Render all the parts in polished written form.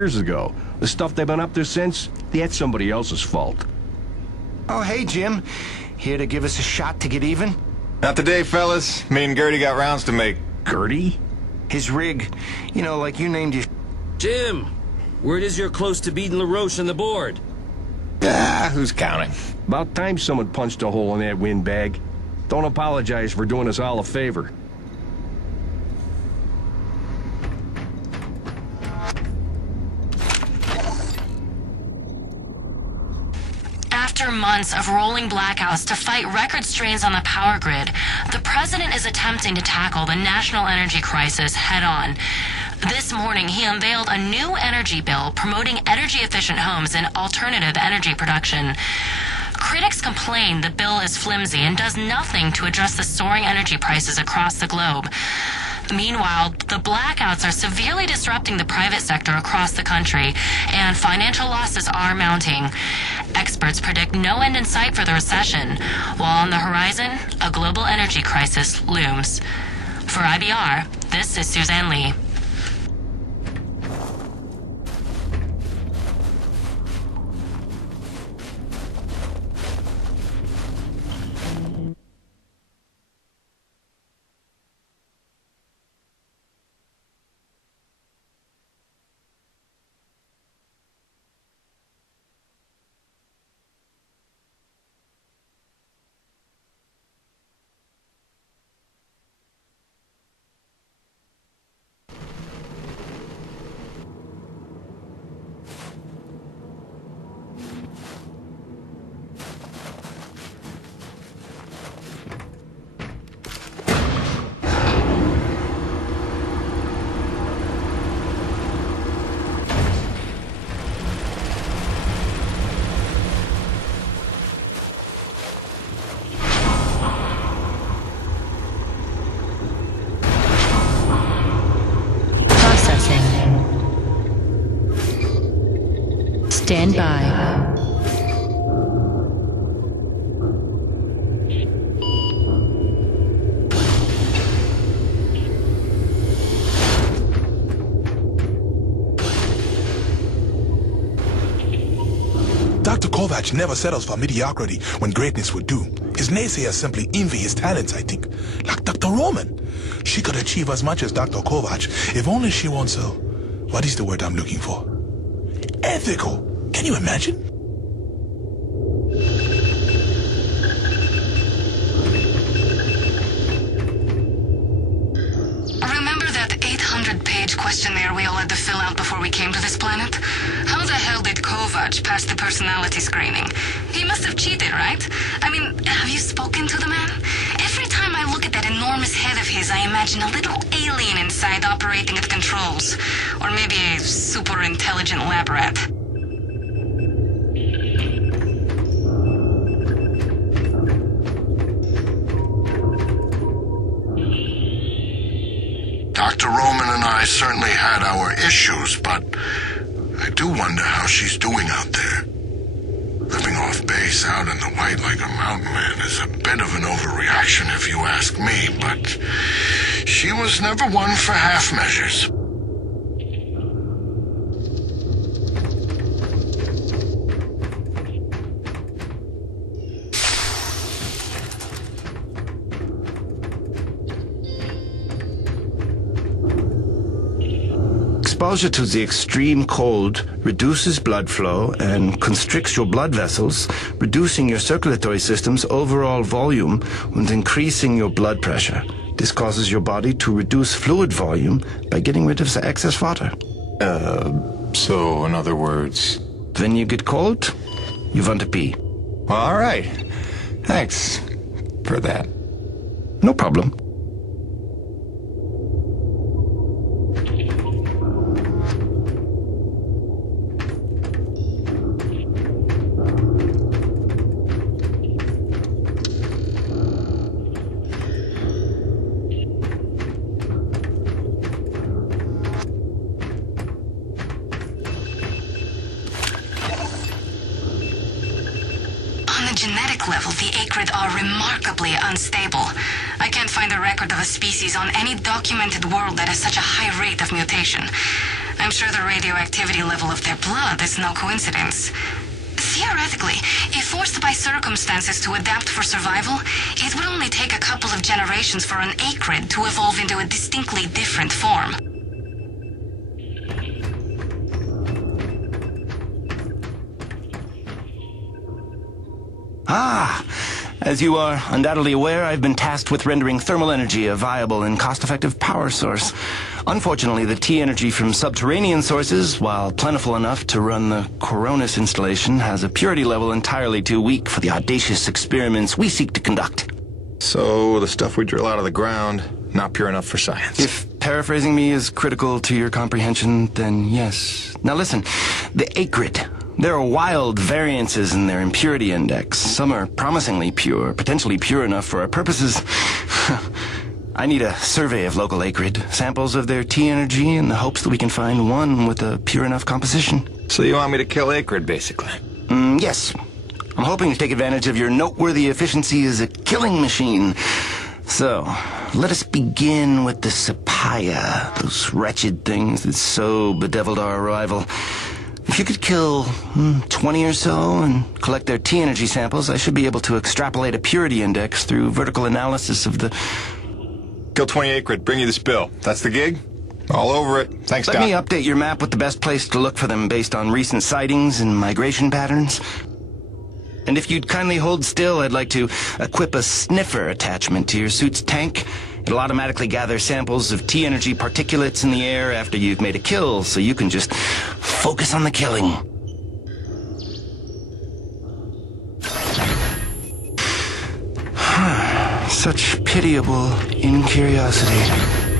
years ago. The stuff they've been up to since, that's somebody else's fault. Oh, hey, Jim. Here to give us a shot to get even? Not today, fellas. Me and Gertie got rounds to make. Gertie? His rig. You know, like you named your... Jim, word is you're close to beating LaRoche on the board. Ah, who's counting? About time someone punched a hole in that windbag. Don't apologize for doing us all a favor. After months of rolling blackouts to fight record strains on the power grid, the president is attempting to tackle the national energy crisis head-on. This morning, he unveiled a new energy bill promoting energy-efficient homes and alternative energy production. Critics complain the bill is flimsy and does nothing to address the soaring energy prices across the globe. Meanwhile, the blackouts are severely disrupting the private sector across the country, and financial losses are mounting. Experts predict no end in sight for the recession, while on the horizon, a global energy crisis looms. For IBR, this is Suzanne Lee. Stand by. Dr. Kovac never settles for mediocrity when greatness would do. His naysayers simply envy his talents, I think. Like Dr. Roman. She could achieve as much as Dr. Kovac if only she wants so. What is the word I'm looking for? Ethical. Can you imagine? Remember that 800-page questionnaire we all had to fill out before we came to this planet? How the hell did Kovac pass the personality screening? He must have cheated, right? I mean, have you spoken to the man? Every time I look at that enormous head of his, I imagine a little alien inside operating at controls. Or maybe a super intelligent lab rat. Dr. Roman and I certainly had our issues, but I do wonder how she's doing out there. Living off base out in the white like a mountain man is a bit of an overreaction if you ask me, but she was never one for half measures. Exposure to the extreme cold reduces blood flow and constricts your blood vessels, reducing your circulatory system's overall volume and increasing your blood pressure. This causes your body to reduce fluid volume by getting rid of the excess water. So in other words... When you get cold, you want to pee. All right. Thanks for that. No problem. Level, the acrid are remarkably unstable. I can't find a record of a species on any documented world that has such a high rate of mutation. I'm sure sure the radioactivity level of their blood is no coincidence. Theoretically, if forced by circumstances to adapt for survival, it would only take a couple of generations for an acrid to evolve into a distinctly different form. As you are undoubtedly aware, I've been tasked with rendering thermal energy a viable and cost-effective power source. Unfortunately, the T-energy from subterranean sources, while plentiful enough to run the Coronis installation, has a purity level entirely too weak for the audacious experiments we seek to conduct. So, the stuff we drill out of the ground, not pure enough for science. If paraphrasing me is critical to your comprehension, then yes. Now listen, the acrid. There are wild variances in their impurity index. Some are promisingly pure, potentially pure enough for our purposes. I need a survey of local acrid, samples of their T-energy in the hopes that we can find one with a pure enough composition. So you want me to kill acrid, basically? Yes. I'm hoping to take advantage of your noteworthy efficiency as a killing machine. So, let us begin with the Sapaya, those wretched things that so bedeviled our arrival. If you could kill 20 or so and collect their T-energy samples, I should be able to extrapolate a purity index through vertical analysis of the... Kill 20 acrid, bring you the spill. That's the gig? All over it. Thanks, Doc. Let me update your map with the best place to look for them based on recent sightings and migration patterns. And if you'd kindly hold still, I'd like to equip a sniffer attachment to your suit's tank. It'll automatically gather samples of T-energy particulates in the air after you've made a kill, so you can just focus on the killing. Such pitiable incuriosity.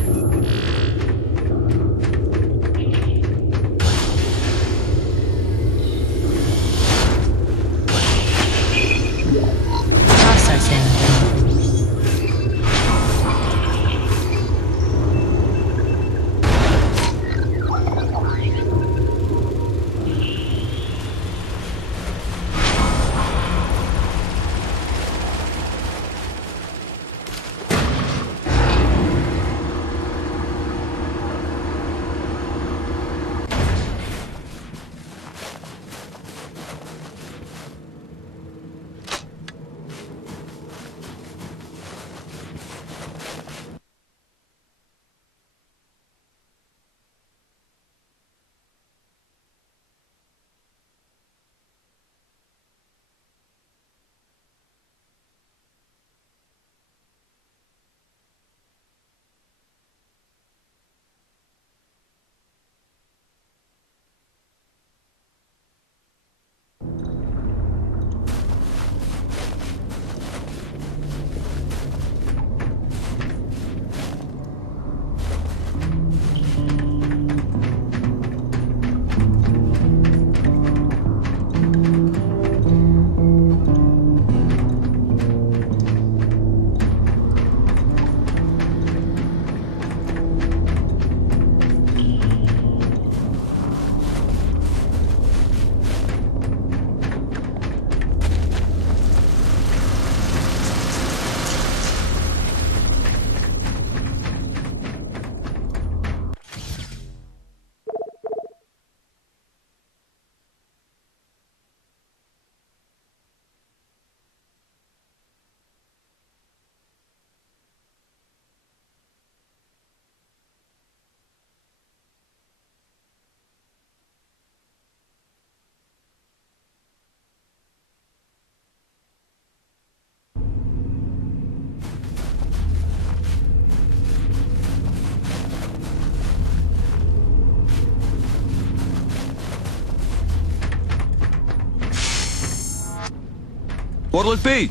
What'll it be?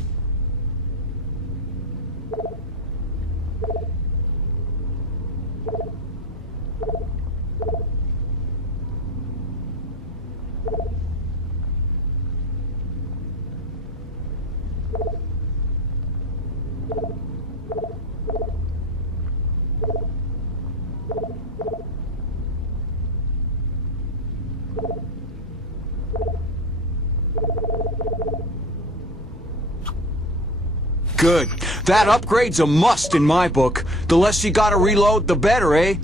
Good. That upgrade's a must in my book. The less you gotta reload, the better, eh?